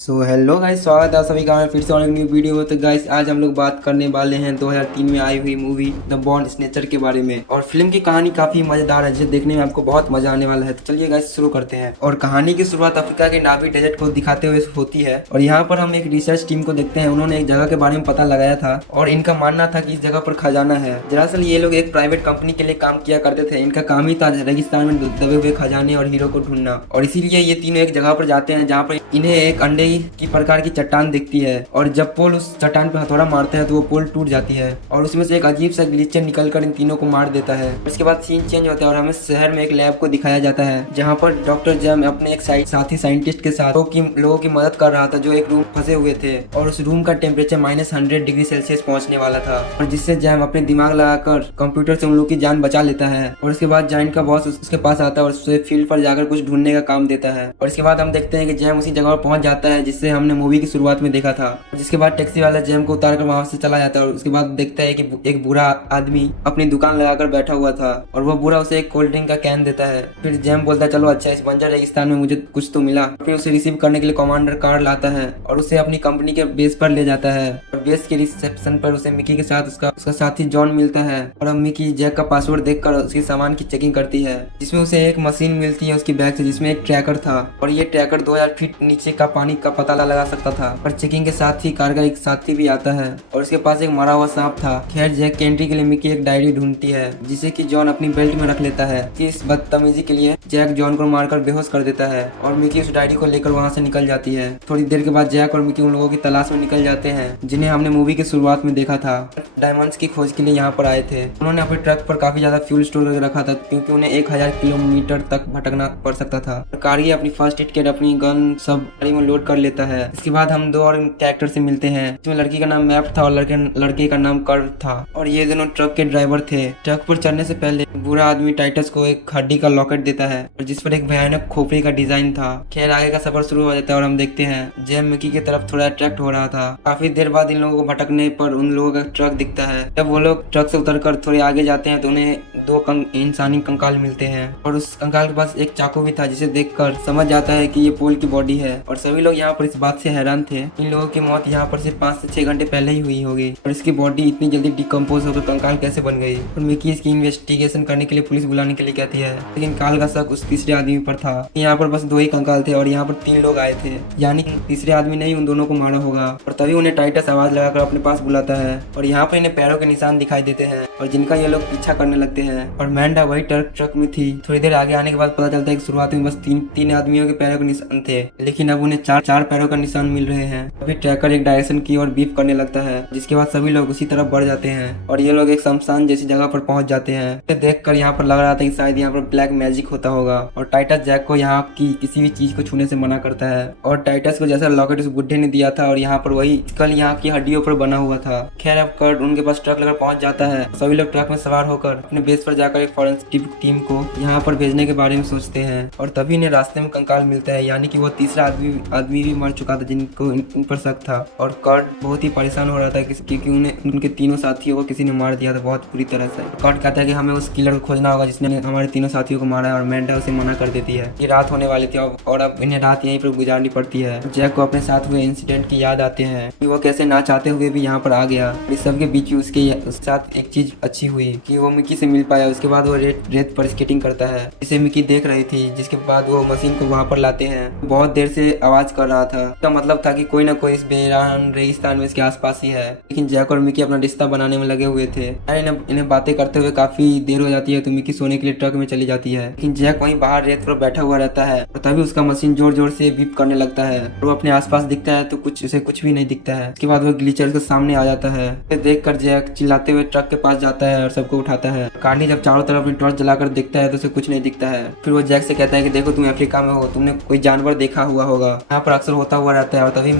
Hello guys, स्वागत है सभी का हमारे फिर से और एक न्यू वीडियो में। तो गाइस आज हम लोग बात करने वाले हैं 2003 में आई हुई मूवी द बॉर्न स्नेचर के बारे में। और फिल्म की कहानी काफी मजेदार है जिसे देखने में आपको बहुत मजा आने वाला है। तो चलिए गाइस शुरू करते हैं। और कहानी की शुरुआत अफ्रीका के नावी डेजर्ट को दिखाते हुए होती है। और यहाँ पर हम एक रिसर्च टीम को देखते हैं। उन्होंने एक जगह के बारे में पता लगाया था और इनका मानना था कि इस जगह पर खजाना है। दरअसल ये लोग एक प्राइवेट कंपनी के लिए काम किया करते थे। इनका काम ही था रेगिस्तान में दबे हुए खजाने और हीरो को ढूंढना। और इसीलिए ये तीनों एक जगह पर जाते हैं जहाँ पर इन्हें एक अंडे की प्रकार की चट्टान दिखती है। और जब पोल उस चट्टान पर हथौड़ा मारते हैं तो वो पोल टूट जाती है और उसमें से एक अजीब सा ग्लिचर निकलकर इन तीनों को मार देता है। इसके बाद सीन चेंज होता है और हमें शहर में एक लैब को दिखाया जाता है जहाँ पर डॉक्टर जैम अपने एक साथी साइंटिस्ट के साथ लोगों की मदद कर रहा था जो एक रूम फंसे हुए थे। और उस रूम का टेम्परेचर -100 डिग्री सेल्सियस पहुंचने वाला था। और जिससे जैम अपने दिमाग लगाकर कंप्यूटर से उन लोगों की जान बचा लेता है। और उसके बाद जैम का बॉस उसके पास आता है और उसे फील्ड पर जाकर कुछ ढूंढने का काम देता है। और इसके बाद हम देखते हैं कि जैम उसी जगह पर पहुंच जाता है जिससे हमने मूवी की शुरुआत में देखा था। जिसके बाद टैक्सी वाला जैम को उतार कर वहां से चला जाता है। और उसके बाद देखता है कि एक बूढ़ा आदमी अपनी दुकान लगाकर बैठा हुआ था और वो बूढ़ा उसे एक कोल्ड ड्रिंक का कैन देता है। फिर जैम बोलता है चलो अच्छा, इस बंजर रेगिस्तान में मुझे कुछ तो मिला। फिर उसे रिसीव करने के लिए कमांडर कार लाता है और उसे अपनी कंपनी के बेस पर ले जाता है। और बेस के रिसेप्शन पर उसे मिकी के साथ उसका साथी जॉन मिलता है। और अब मिकी जैक का पासवर्ड देखकर उसके सामान की चेकिंग करती है जिसमें उसे एक मशीन मिलती है उसकी बैग से जिसमें एक ट्रैकर था। और ये ट्रैकर 2000 फीट नीचे का पानी का पता लगा सकता था। और चेकिंग के साथ ही कार का एक साथी भी आता है और उसके पास एक मरा हुआ सांप था। खैर जैक की एंट्री के लिए मिकी एक डायरी ढूंढती है जिसे कि जॉन अपनी बेल्ट में रख लेता है। इस बदतमीजी के लिए जैक जॉन को मारकर बेहोश कर देता है और मिकी उस डायरी को लेकर वहां से निकल जाती है। थोड़ी देर के बाद जैक और मिकी उन लोगों की तलाश में निकल जाते हैं जिन्हें हमने मूवी की शुरुआत में देखा था। डायमंड्स की खोज के लिए यहाँ पर आए थे। उन्होंने अपने ट्रक पर काफी ज्यादा फ्यूल स्टोर करके रखा था क्योंकि उन्हें 1000 किलोमीटर तक भटकना पड़ सकता था। कारी अपनी फर्स्ट एड किट अपनी गन सब गाड़ी में लोड कर लेता है। इसके बाद हम दो और कैरेक्टर से मिलते हैं जिसमें लड़की का नाम मैप था और लड़के का नाम कर्व था। और ये दोनों ट्रक के ड्राइवर थे। ट्रक पर चढ़ने से पहले बुरा आदमी टाइटस को एक हड्डी का लॉकेट देता है और जिस पर एक भयानक खोपड़ी का डिजाइन था। खैर आगे का सफर शुरू हो जाता है और हम देखते हैं जैम मिकी की तरफ थोड़ा अट्रैक्ट हो रहा था। काफी देर बाद इन लोगों को भटकने पर उन लोगों का ट्रक दिखता है। जब वो लोग ट्रक से उतरकर थोड़े आगे जाते हैं तो उन्हें दो इंसानी कंकाल मिलते हैं और उस कंकाल के पास एक चाकू भी था जिसे देखकर समझ जाता है कि ये पोल की बॉडी है। और सभी लोग यहाँ पर इस बात से हैरान थे इन लोगों की मौत यहाँ पर से 5 से 6 घंटे पहले ही हुई होगी और इसकी बॉडी इतनी जल्दी डिकम्पोज होकर कंकाल कैसे बन गई। और मिकी इसकी इन्वेस्टिगेशन करने के लिए पुलिस बुलाने के लिए कहती है लेकिन काल का शक उस तीसरे आदमी पर था। यहाँ पर बस 2 ही कंकाल थे और यहाँ पर 3 लोग आए थे, यानी तीसरे आदमी ने ही उन दोनों को मारा होगा। और तभी उन्हें टाइटस आवाज लगाकर अपने पास बुलाता है और यहाँ पर इन्हें पैरों के निशान दिखाई देते हैं और जिनका ये लोग पीछा करने लगते हैं। और मैंडा वही ट्रक में थी। थोड़ी देर आगे आने के बाद पता चलता है कि शुरुआत में बस तीन आदमियों के पैरों के निशान थे लेकिन अब उन्हें चार पैरों का निशान मिल रहे हैं। अभी ट्रैकर एक डायरेक्शन की ओर बीप करने लगता है जिसके बाद सभी लोग उसी तरफ बढ़ जाते हैं और ये लोग एक शमशान जैसी जगह पर पहुंच जाते हैं। देखकर यहाँ पर लग रहा था कि शायद यहाँ पर ब्लैक मैजिक होता होगा। और टाइटस जैक को यहाँ की किसी भी चीज को छूने से मना करता है और टाइटस को जैसा लॉकेट उस बुढ़े ने दिया था और यहाँ पर वही कल यहाँ की हड्डियों पर बना हुआ था। खैर अब कर्ट उनके पास ट्रक लेकर पहुंच जाता है। सभी लोग ट्रक में सवार होकर अपने बेस पर जाकर एक फॉरेंसिक टीम को यहाँ पर भेजने के बारे में सोचते हैं। और तभी इन्हें रास्ते में कंकाल मिलता है, यानी कि वो तीसरा आदमी भी मर चुका था जिनको इन पर शक था। और कर्ट बहुत ही परेशान हो रहा था क्योंकि उन्हें उनके तीनों साथियों को किसी ने मार दिया था बहुत बुरी तरह से। कर्ट कहता है कि हमें उस किलर को खोजना होगा जिसने हमारे तीनों साथियों को मारा है और मैंडा उसे मना कर देती है। ये रात होने वाली थी और अब इन्हें रात यहीं पर गुजारनी पड़ती है। जैक को अपने साथ हुए इंसिडेंट की याद आते हैं कि वो कैसे ना चाहते हुए भी यहाँ पर आ गया। इस सब के बीच उसके साथ एक चीज अच्छी हुई कि वो मिकी से मिल पाया। उसके बाद वो रेत पर स्केटिंग करता है जिसे मिकी देख रही थी। जिसके बाद वो मशीन को वहाँ पर लाते हैं। बहुत देर से आवाज कर रहा था, इसका मतलब था कि कोई ना कोई इस बेरान रेगिस्तान में इसके आसपास ही है। लेकिन जैक और मिकी अपना रिश्ता बनाने में लगे हुए थे। इन्हें बातें करते हुए काफी देर हो जाती है तो मिकी सोने के लिए ट्रक में चली जाती है। लेकिन जैक वहीं बाहर रेत पर बैठा हुआ रहता है और तभी उसका मशीन जोर जोर से बीप करने लगता है और वो अपने आसपास दिखता है तो उसे कुछ भी नहीं दिखता है। उसके बाद वो ग्लिचर के सामने आ जाता है। देख कर जैक चिल्लाते हुए ट्रक के पास जाता है और सबको उठाता है। कार्ली जब चारों तरफ अपनी टॉर्च जलाकर देखता है तो उसे कुछ नहीं दिखता है। फिर वो जैक से कहता है कि देखो तुम अफ्रीका में हो, तुमने कोई जानवर देखा हुआ होगा, यहाँ पर अक्सर होता हुआ रहता है। और तभी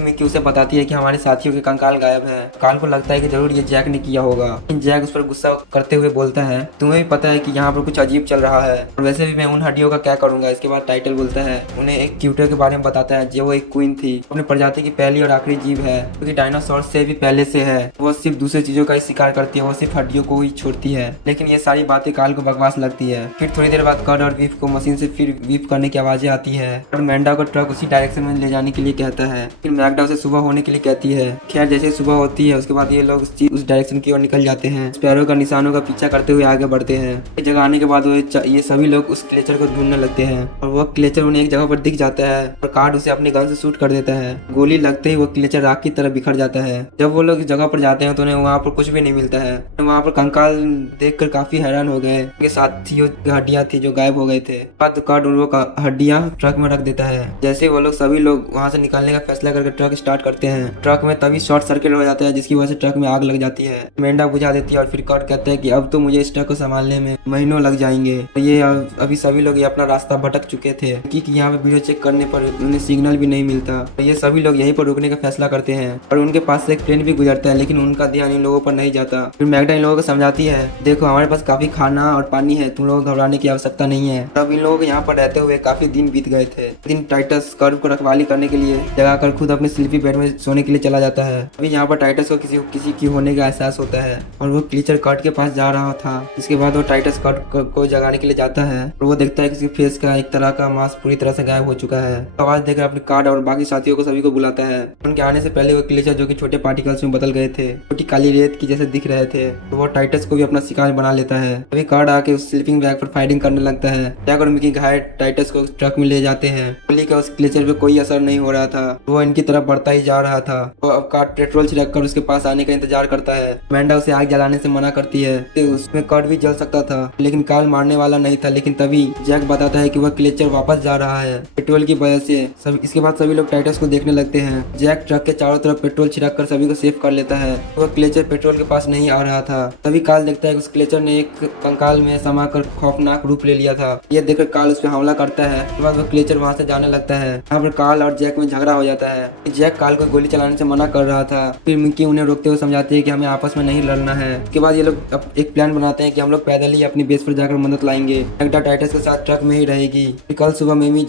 मिकी उसे बताती है कि हमारे साथियों के कंकाल गायब है। काल को लगता है कि जरूर ये जैक ने किया होगा। लेकिन जैक उस पर गुस्सा करते हुए बोलता है तुम्हें भी पता है कि यहाँ पर कुछ अजीब चल रहा है और वैसे भी मैं उन हड्डियों का क्या करूंगा। इसके बाद टाइटल बोलता है उन्हें एक क्यूटर के बारे में बताता है जो वो एक क्वीन थी, अपनी प्रजाति की पहली और आखिरी जीव है क्योंकि डायनासोर से भी पहले से है। वो सिर्फ दूसरी चीजों का ही शिकार करती है, वो सिर्फ हड्डियों को ही छोड़ती है। लेकिन ये सारी बातें काल को बकवास लगती है। फिर थोड़ी देर बाद कर्ड और बीफ को मशीन से फिर बीप करने की आवाजें आती है और मैंडा को ट्रक उसी डायरेक्शन में ले जाने के लिए कहता है। फिर मैगडा उसे सुबह होने के लिए कहती है। खैर जैसे सुबह होती है उसके बाद ये लोग उस डायरेक्शन की ओर निकल जाते हैं। स्पैरो का निशानों का पीछा करते हुए आगे बढ़ते हैं। एक जगह आने के बाद ये सभी लोग उस क्लेचर को ढूंढने लगते हैं और वह क्लेचर उन्हें एक जगह पर दिख जाता है और कार्ड उसे अपने गन से शूट कर देता है। गोली लगते ही वो क्लेचर राख की तरह बिखर जाता है। जब वो लोग जगह पर जाते हैं तो उन्हें वहाँ पर कुछ भी नहीं मिलता है। वहाँ पर कंकाल देखकर काफी हैरान हो गए। उनके साथ थी हड्डियां थी जो गायब हो गए थे। बाद कार्ड उन हड्डियां ट्रक में रख देता है। जैसे वो लोग सभी लोग वहाँ से निकलने का फैसला करके ट्रक स्टार्ट करते हैं। ट्रक में तभी शॉर्ट सर्किट हो जाता है जिसकी वजह से ट्रक में आग लग जाती है। मेंढा बुझा देती है और फिर कार्ड कहते हैं कि अब तो मुझे इस ट्रक को संभालने में महीनों लग जाएंगे। ये अभी सभी लोग ये अपना रास्ता भटक चुके थे क्योंकि यहाँ पे वीडियो चेक करने पर उन्हें सिग्नल भी नहीं मिलता। ये सभी लोग यहीं पर रुकने का फैसला करते हैं और उनके पास से एक ट्रेन भी गुजरता है लेकिन उनका ध्यान इन लोगों पर नहीं जाता। फिर मैगडा इन लोगों को समझाती है, देखो हमारे पास काफी खाना और पानी है, तुम लोग घबराने की आवश्यकता नहीं है। तब इन लोगों को यहाँ पर रहते हुए काफी दिन बीत गए थे। दिन टाइटस कर्व को रखवाली करने के लिए जगाकर खुद अपने स्लीपी बेड में सोने के लिए चला जाता है। अभी यहाँ पर टाइटस को किसी की होने का एहसास होता है और वो क्लीचर कर्ट के पास जा रहा था। इसके बाद वो टाइटस कर्ट को जगाने के लिए जाता है और वो देखता है कि उसके फेस का एक तरह का मास्क पूरी तरह से गायब हो चुका है। आवाज देकर अपने कार्ड और बाकी साथियों को सभी को बुलाता है। उनके आने से पहले वो क्लीचर जो कि छोटे पार्टिकल्स में बदल गए थे, छोटी काली रेत की जैसे दिख रहे थे, तो वो टाइटस को भी अपना शिकार बना लेता है। अभी कार्ड आके उस स्लीपिंग बैग पर फाइटिंग करने लगता है। जैक और मिकी घायल टाइटस को ट्रक में ले जाते हैं। गोली का उस क्लीचर पे कोई असर नहीं हो रहा था, वो इनकी तरफ बढ़ता ही जा रहा था। वो अब कार्ड पेट्रोल छिड़क कर उसके पास आने का इंतजार करता है। मैंडा उसे आग जलाने से मना करती है। उसमें कार्ड भी जल सकता था लेकिन कार्ड मारने वाला नहीं था। लेकिन तभी जैक बताता है कि वह क्लीचर वापस जा रहा है पेट्रोल की वजह से। इसके बाद सभी लोग टाइटस को देखने लगते हैं। जैक ट्रक के चारों तरफ पेट्रोल छिड़क कर सभी को सेव कर लेता है। वह क्लीचर पेट्रोल के पास नहीं आ रहा था। तभी काल देखता है कि उस क्लीचर ने एक कंकाल में समाकर खौफनाक रूप ले लिया था। यह देखकर काल उस पर हमला करता है। उसके बाद वह क्लीचर वहां से जाने लगता है। यहाँ पर काल और जैक में झगड़ा हो जाता है। जैक काल को गोली चलाने से मना कर रहा था। फिर मिकी उन्हें रोकते हुए समझाती है कि हमें आपस में नहीं लड़ना है। उसके बाद ये लोग एक प्लान बनाते हैं कि हम लोग पैदल ही अपनी बेस पर जाकर मदद लाएंगे। मैगडा टाइटस के साथ ट्रक में ही रहेगी। कल सुबह मेमी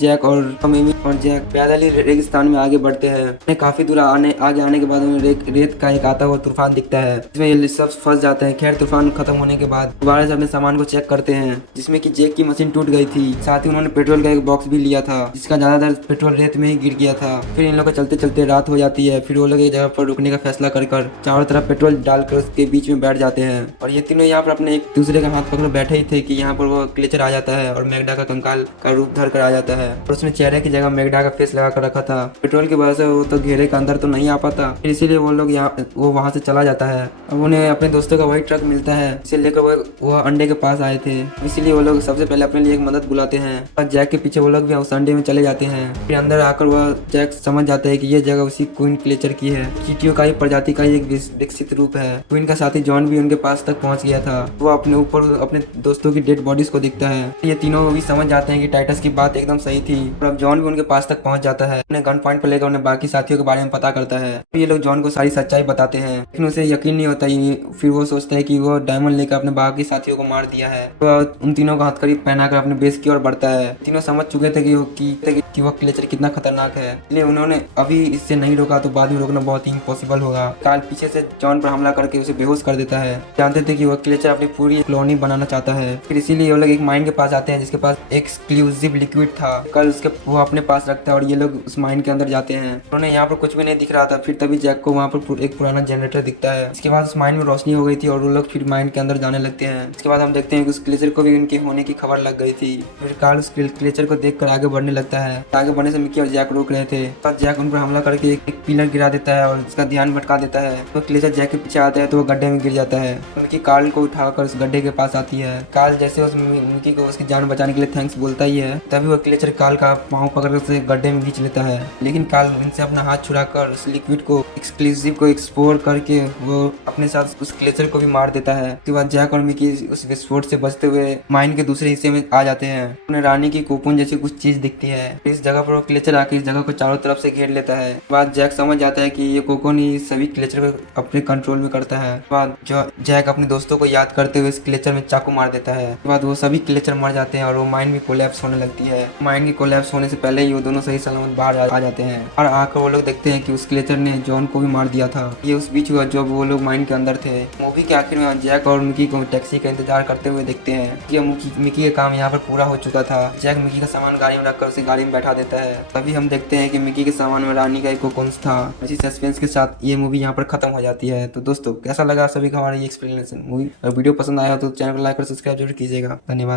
और जैक पैदल ही रेगिस्तान में आगे बढ़ते हैं। काफी दूर आगे आने के बाद उन्हें रेत का एक आता हुआ तूफान दिखता है जिसमें ये सब फंस जाते हैं। खैर तूफान खत्म होने के बाद दोबारा से अपने सामान को चेक करते हैं जिसमें कि जैक की मशीन टूट गई थी। साथ ही उन्होंने पेट्रोल का एक बॉक्स भी लिया था जिसका ज्यादातर पेट्रोल रेत में ही गिर गया था। फिर इन लोगों को चलते चलते रात हो जाती है। फिर वो लोग एक जगह पर रुकने का फैसला कर चारों तरफ पेट्रोल डालकर उसके बीच में बैठ जाते हैं और ये तीनों यहाँ पर अपने एक दूसरे का हाथ पकड़ बैठे ही थे कि यहाँ पर वो क्लीचर आ जाता है और मैगडा का कंकाल का रूप धर कर आ जाता है और उसने चेहरे की जगह मैगडा का फेस लगा कर रखा था। पेट्रोल की वजह से वो तो घेरे के अंदर तो नहीं आ पाता, इसीलिए वो लोग वो वहाँ से चला जाता है। अब उन्हें अपने दोस्तों का वही ट्रक मिलता है इसे लेकर वो अंडे के पास आए थे। इसीलिए वो लोग सबसे पहले अपने लिए एक मदद बुलाते हैं और जैक के पीछे वो लोग भी उस अंडे में चले जाते हैं। फिर अंदर आकर वह जैक समझ जाता है कि ये जगह उसी क्वीन क्लीचर की है। चींटियों का ही प्रजाति का एक विकसित रूप है। क्वीन का साथी जॉन भी उनके पास तक पहुंच गया था। वो अपने ऊपर अपने दोस्तों की डेड बॉडीज को दिखता है। ये तीनों भी समझ जाते हैं कि टाइटस की बात एकदम सही थी और अब जॉन भी उनके पास तक पहुंच जाता है। उन्हें गन पॉइंट पर लेकर उन्हें बाकी साथियों के बारे में पता करता है। ये लोग जॉन को सारी सच्चाई बताते हैं लेकिन उसे यकीन नहीं होता। फिर वो सोचता है कि वो डायमंड लेकर अपने बाकी साथियों को मार दिया है। तो उन तीनों को हथकड़ी पहनाकर अपने बेस की ओर बढ़ता है। तीनों समझ चुके थे कि वो क्लीचर कितना खतरनाक है, इसलिए उन्होंने अभी इससे नहीं रोका तो बाद में रोकना बहुत ही इम्पॉसिबल होगा। काल पीछे से जॉन पर हमला करके उसे बेहोश कर देता है। जानते थे कि वो क्लीचर अपनी पूरी कॉलोनी बनाना चाहता है। फिर इसीलिए वो लोग एक माइन के पास आते हैं जिसके पास एक्सक्लूसिव लिक्विड था। कल वो अपने पास रखता है और ये लोग उस माइन के अंदर जाते हैं। उन्होंने यहाँ पर कुछ भी नहीं दिख रहा था। फिर तभी जैक को वहाँ पर एक पुराना जनरेटर दिखता है। इसके बाद उस माइन में रोशनी हो गई थी और वो लोग फिर माइन के अंदर जाने लगते हैं। इसके बाद हम देखते हैं कि उस क्लीचर को भी उनके होने की खबर लग गई थी। फिर कार्ल उस क्लीचर को देखकर आगे बढ़ने लगता है। आगे बढ़ने से मिकी और जैक रोक रहे थे। तब जैक उन पर हमला करके एक पिलर गिरा देता है और उसका ध्यान भटका देता है। तो क्लीचर जैक के पीछे आता है तो वो गड्ढे में गिर जाता है। मिकी कार्ल को उठाकर उस गड्ढे के पास आती है। कार्ल जैसे उस मिकी को उसकी जान बचाने के लिए थैंक्स बोलता ही है तभी वो क्लीचर कार्ल का पाँव पकड़ उसे गड्ढे में खींच लेता है। लेकिन कार्ल उनसे अपना हाथ छुड़ाकर उस लिक्विड को एक्सक्लूसिव को एक्सप्लोर करके वो अपने साथ उस क्लीचर को भी मार देता है। उसके बाद जैक और मिकी उस विस्फोट से बचते हुए माइन के दूसरे हिस्से में आ जाते हैं। उन्हें रानी की कोपून जैसी कुछ चीज दिखती है। इस जगह पर वो क्लीचर आकर इस जगह को चारों तरफ से घेर लेता है। बाद जैक समझ जाता है कि ये कोकोन ही सभी क्लीचर को अपने कंट्रोल में करता है। बाद जैक अपने दोस्तों को याद करते हुए इस क्लीचर में चाकू मार देता है। बाद वो सभी क्लीचर मर जाते हैं और वो माइन भी कोलैप्स होने लगती है। माइन की कोलैप्स होने से पहले ही वो दोनों सही सलामत बाहर आ जाते हैं और आकर वो लोग देखते हैं कि उस क्लीचर ने जॉन को भी मार दिया था। ये उस बीच हुआ जब वो लोग माइन के अंदर थे। मूवी के आखिर में जैक और मिकी को टैक्सी का इंतजार करते हुए देखते हैं कि मिकी का काम यहाँ पर पूरा हो चुका था। जैक मिकी का सामान गाड़ी में रखकर उसे गाड़ी में बैठा देता है। तभी अभी हम देखते हैं कि मिकी के सामान में रानी का एक कौन था। इसी सस्पेंस के साथ ये मूवी यहाँ पर खत्म हो जाती है। तो दोस्तों कैसा लगा सभी का हमारा ये एक्सप्लेनेशन मूवी? अगर वीडियो पसंद आया तो चैनल को लाइक और सब्सक्राइब जरूर कीजिएगा। धन्यवाद।